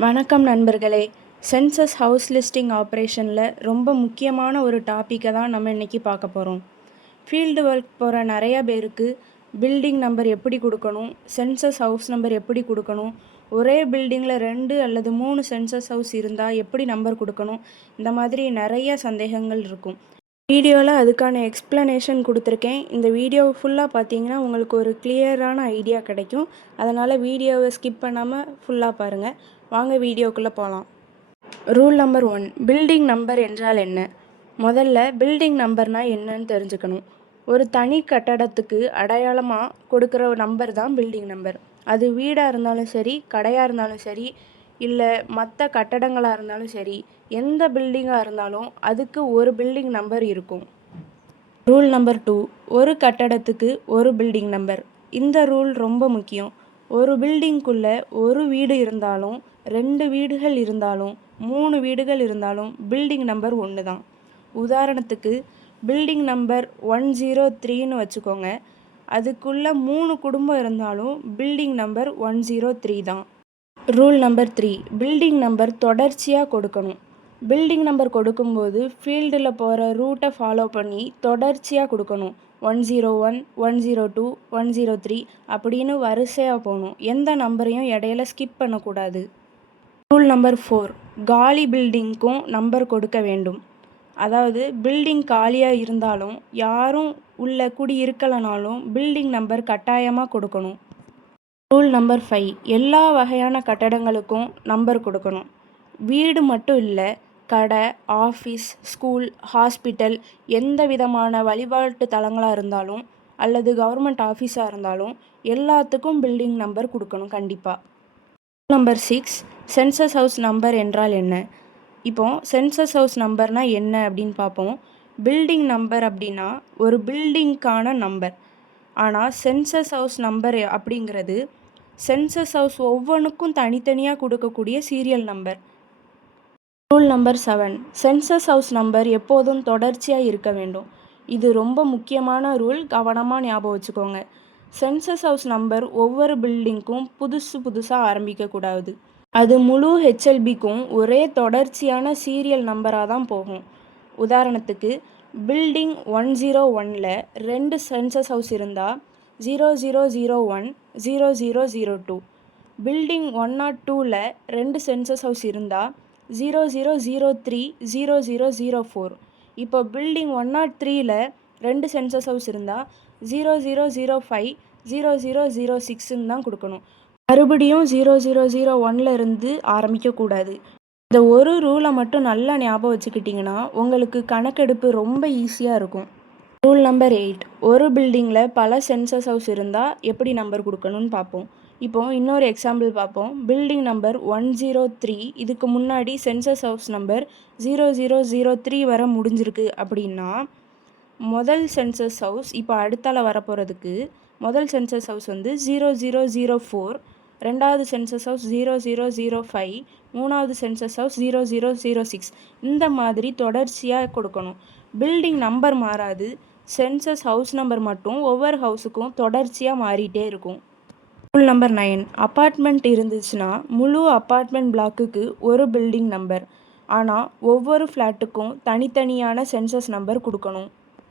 வணக்கம் நண்பர்களே. Census house listing ஆப்ரேஷனில் ரொம்ப முக்கியமான ஒரு டாப்பிக்கை தான் நம்ம இன்றைக்கி பார்க்க போகிறோம். ஃபீல்டு ஒர்க் போகிற நிறையா பேருக்கு பில்டிங் நம்பர் எப்படி கொடுக்கணும், சென்சஸ் ஹவுஸ் நம்பர் எப்படி கொடுக்கணும், ஒரே பில்டிங்கில் 2 அல்லது 3 சென்சஸ் ஹவுஸ் இருந்தால் எப்படி நம்பர் கொடுக்கணும், இந்த மாதிரி நிறைய சந்தேகங்கள் இருக்கும். வீடியோவில் அதுக்கான எக்ஸ்ப்ளனேஷன் கொடுத்துருக்கேன். இந்த வீடியோ ஃபுல்லாக பார்த்தீங்கன்னா உங்களுக்கு ஒரு கிளியரான ஐடியா கிடைக்கும். அதனால் வீடியோவை ஸ்கிப் பண்ணாமல் ஃபுல்லாக பாருங்கள். வாங்க வீடியோக்குள்ளே போகலாம். ரூல் நம்பர் 1, பில்டிங் நம்பர் என்றால் என்ன? முதல்ல பில்டிங் நம்பர்னால் என்னன்னு தெரிஞ்சுக்கணும். ஒரு தனி கட்டடத்துக்கு அடையாளமாக கொடுக்குற நம்பர் தான் பில்டிங் நம்பர். அது வீடாக இருந்தாலும் சரி, கடையாக இருந்தாலும் சரி, இல்லை மற்ற கட்டடங்களாக இருந்தாலும் சரி, எந்த பில்டிங்காக இருந்தாலும் அதுக்கு ஒரு பில்டிங் நம்பர் இருக்கும். ரூல் நம்பர் 2, ஒரு கட்டடத்துக்கு ஒரு பில்டிங் நம்பர். இந்த ரூல் ரொம்ப முக்கியம். ஒரு பில்டிங்குள்ளே ஒரு வீடு இருந்தாலும், 2 வீடுகள் இருந்தாலும், 3 வீடுகள் இருந்தாலும் பில்டிங் நம்பர் ஒன்று தான். உதாரணத்துக்கு பில்டிங் நம்பர் 103ன்னு வச்சுக்கோங்க. அதுக்குள்ளே 3 குடும்பம் இருந்தாலும் பில்டிங் நம்பர் 103 தான். ரூல் நம்பர் 3, பில்டிங் நம்பர் தொடர்ச்சியாக கொடுக்கணும். பில்டிங் நம்பர் கொடுக்கும்போது ஃபீல்டில் போகிற ரூட்டை ஃபாலோ பண்ணி தொடர்ச்சியாக கொடுக்கணும். 101, 102, 103 அப்படின்னு வரிசையாக போகணும். எந்த நம்பரையும் இடையில ஸ்கிப் பண்ணக்கூடாது. ரூல் நம்பர் 4, காலி பில்டிங்க்கும் நம்பர் கொடுக்க வேண்டும். அதாவது பில்டிங் காலியாக இருந்தாலும் யாரும் உள்ள குடி இருக்கலைனாலும் பில்டிங் நம்பர் கட்டாயமாக கொடுக்கணும். ரூல் நம்பர் 5, எல்லா வகையான கட்டடங்களுக்கும் நம்பர் கொடுக்கணும். வீடு மட்டும் இல்லை, கடை, ஆஃபீஸ், ஸ்கூல், ஹாஸ்பிட்டல், எந்த விதமான வழிபாட்டு தலங்களாக இருந்தாலும் அல்லது கவர்மெண்ட் ஆஃபீஸாக இருந்தாலும் எல்லாத்துக்கும் பில்டிங் நம்பர் கொடுக்கணும் கண்டிப்பாக. நம்பர் 6, சென்சஸ் ஹவுஸ் நம்பர் என்றால் என்ன? இப்போ சென்சஸ் ஹவுஸ் நம்பர்னால் என்ன அப்படின்னு பார்ப்போம். பில்டிங் நம்பர் அப்படின்னா ஒரு பில்டிங்க்கான நம்பர். ஆனால் சென்சஸ் ஹவுஸ் நம்பர் அப்படிங்கிறது சென்சஸ் ஹவுஸ் ஒவ்வொன்றுக்கும் தனித்தனியாக கொடுக்கக்கூடிய serial number. Rule number 7, census house number எப்போதும் தொடர்ச்சியாக இருக்க வேண்டும். இது ரொம்ப முக்கியமான ரூல், கவனமாக ஞாபகம் வச்சுக்கோங்க. சென்சஸ் ஹவுஸ் நம்பர் ஒவ்வொரு பில்டிங்க்கும் புதுசாக ஆரம்பிக்கக்கூடாது. அது முழு ஹெச்எல்பிக்கும் ஒரே தொடர்ச்சியான சீரியல் நம்பராக தான் போகும். உதாரணத்துக்கு பில்டிங் 101ல் 2 சென்சஸ் ஹவுஸ் இருந்தால் 0001, 0002. பில்டிங் 102ல் 2 சென்சஸ் ஹவுஸ் இருந்தால் 0003, 0004. இப்போ பில்டிங் 103ல் 2 சென்சஸ் ஹவுஸ் இருந்தால் 0005, 0006ன்னு தான் கொடுக்கணும். மறுபடியும் 0001ல் இருந்து ஆரம்பிக்கக்கூடாது. இந்த ஒரு ரூலை மட்டும் நல்லா ஞாபகம் வச்சுக்கிட்டிங்கன்னா உங்களுக்கு கணக்கெடுப்பு ரொம்ப ஈஸியாக இருக்கும். ரூல் நம்பர் 8, ஒரு பில்டிங்கில் பல சென்சஸ் ஹவுஸ் இருந்தால் எப்படி நம்பர் கொடுக்கணும்னு பார்ப்போம். இப்போது இன்னொரு எக்ஸாம்பிள் பார்ப்போம். பில்டிங் நம்பர் 103, இதுக்கு முன்னாடி சென்சஸ் ஹவுஸ் நம்பர் 0003 வர முடிஞ்சிருக்கு அப்படின்னா முதல் சென்சஸ் ஹவுஸ் இப்போ அடுத்தால வரப்போகிறதுக்கு முதல் சென்சஸ் ஹவுஸ் வந்து 0004, ரெண்டாவது சென்சஸ் ஹவுஸ் 0005, மூணாவது சென்சஸ் ஹவுஸ் 0006. இந்த மாதிரி தொடர்ச்சியாக கொடுக்கணும். பில்டிங் நம்பர் மாறாது, சென்சஸ் ஹவுஸ் நம்பர் மட்டும் ஒவ்வொரு ஹவுஸுக்கும் தொடர்ச்சியாக மாறிட்டே இருக்கும். ரூல் நம்பர் 9, அப்பார்ட்மெண்ட் இருந்துச்சுன்னா முழு அப்பார்ட்மெண்ட் பிளாக்குக்கு ஒரு பில்டிங் நம்பர். ஆனால் ஒவ்வொரு ஃப்ளாட்டுக்கும் தனித்தனியான சென்சஸ் நம்பர் கொடுக்கணும்.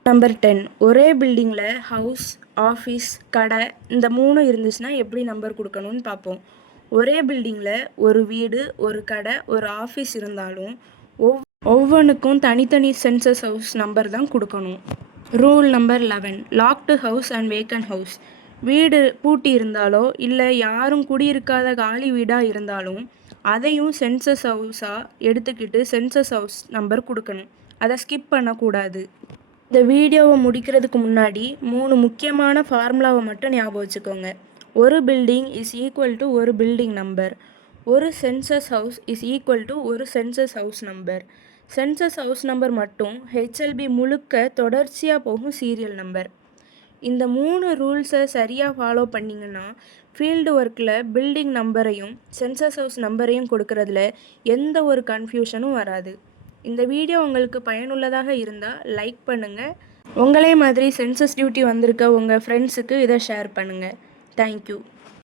நம்பர் 10, ஒரே பில்டிங்கில் ஹவுஸ், ஆஃபீஸ், கடை இந்த 3 இருந்துச்சுன்னா எப்படி நம்பர் கொடுக்கணும்னு பார்ப்போம். ஒரே பில்டிங்கில் ஒரு வீடு, ஒரு கடை, ஒரு ஆஃபீஸ் இருந்தாலும் ஒவ்வொன்றுக்கும் தனித்தனி சென்சஸ் ஹவுஸ் நம்பர் தான் கொடுக்கணும். Rule number 11, logged house and vacant house. வீடு பூட்டி இருந்தாலோ இல்லை யாரும் குடியிருக்காத காலி வீடாக இருந்தாலும் அதையும் சென்சஸ் ஹவுஸாக எடுத்துக்கிட்டு சென்சஸ் ஹவுஸ் நம்பர் கொடுக்கணும். அதை ஸ்கிப் பண்ணக்கூடாது. இந்த வீடியோவை முடிக்கிறதுக்கு முன்னாடி 3 முக்கியமான ஃபார்முலாவை மட்டும் ஞாபகம் வச்சுக்கோங்க. ஒரு பில்டிங் இஸ் ஈக்குவல் டு ஒரு பில்டிங் நம்பர். ஒரு census house is equal to ஒரு census house number. Census house number மட்டும் ஹெச்எல்பி முழுக்க தொடர்ச்சியாக போகும் சீரியல் நம்பர். இந்த 3 ரூல்ஸை சரியாக ஃபாலோ பண்ணிங்கன்னா ஃபீல்டு ஒர்க்கில் பில்டிங் நம்பரையும் சென்சஸ் ஹவுஸ் நம்பரையும் கொடுக்கறதுல எந்த ஒரு கன்ஃபியூஷனும் வராது. இந்த வீடியோ உங்களுக்கு பயனுள்ளதாக இருந்தால் லைக் பண்ணுங்கள். உங்களே மாதிரி சென்சஸ் டியூட்டி வந்திருக்க உங்கள் ஃப்ரெண்ட்ஸுக்கு இதை ஷேர் பண்ணுங்கள். தேங்க்யூ.